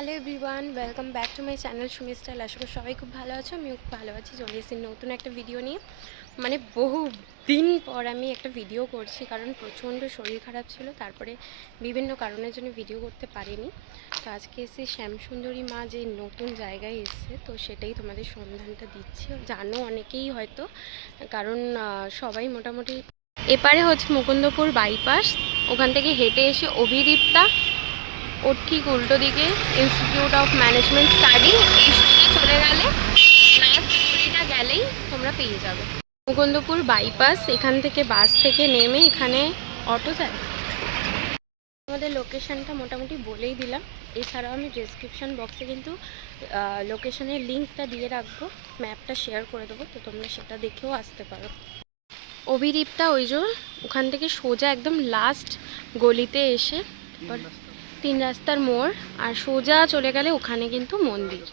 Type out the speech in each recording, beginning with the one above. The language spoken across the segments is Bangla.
Hello everyone welcome back to my channel Sumi style আশা করি সবাই খুব ভালো আছো, আমিও খুব ভালো আছি। চলে এসেছি নতুন একটা ভিডিও নিয়ে। মানে বহু দিন পর আমি একটা ভিডিও করছি, কারণ প্রচণ্ড শরীর খারাপ ছিল, তারপরে বিভিন্ন কারণের জন্য ভিডিও করতে পারিনি। তো আজকে এসে শ্যামসুন্দরী মা যে নতুন জায়গায় এসছে, তো সেটাই তোমাদের সন্ধানটা দিচ্ছি। জানো অনেকেই হয়তো, কারণ সবাই মোটামুটি এপারে হচ্ছে মুকুন্দপুর বাইপাস ওখান থেকে হেঁটে এসে অভিদীপ্তা ওর ঠিক উল্টো দিকে ইনস্টিটিউট অফ ম্যানেজমেন্ট স্টাডি এই সোজা চলে গেলে লাস্ট গেলেই তোমরা পেয়ে যাবে। মুকুন্দপুর বাইপাস এখান থেকে বাস থেকে নেমে এখানে অটো যায় আমাদের লোকেশনটা মোটামুটি বলেই দিলাম। এছাড়াও আমি ডিসক্রিপশন বক্সে কিন্তু লোকেশনের লিঙ্কটা দিয়ে রাখব। ম্যাপটা শেয়ার করে দেবো, তো তোমরা সেটা দেখেও আসতে পারো। অভিদীপটা ওই যে, ওখান থেকে সোজা একদম লাস্ট গলিতে এসে তিন রাস্তার মোড় আর সোজা চলে গেলে ওখানে কিন্তু মন্দির।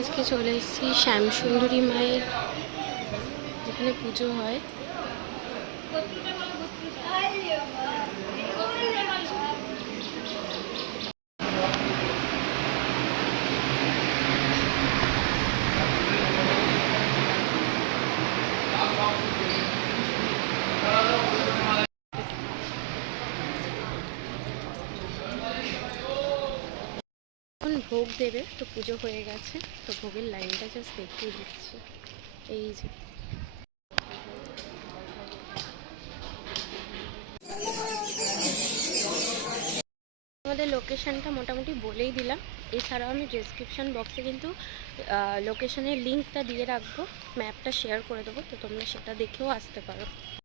আজকে চলে এসেছি শ্যামসুন্দরী মায়ের যেখানে পুজো হয়। ভোগ দেবে, তো পুজো হয়ে গেছে, তো ভোগের লাইনটা জাস্ট দেখিয়ে দিচ্ছি। এই যে। আমাদের লোকেশনটা মোটামুটি বলেই দিলাম। এছাড়াও আমি ডিসক্রিপশন বক্সে কিন্তু লোকেশনের লিঙ্কটা দিয়ে রাখব ম্যাপটা শেয়ার করে দেবো, তো তোমরা সেটা দেখেও আসতে পারো।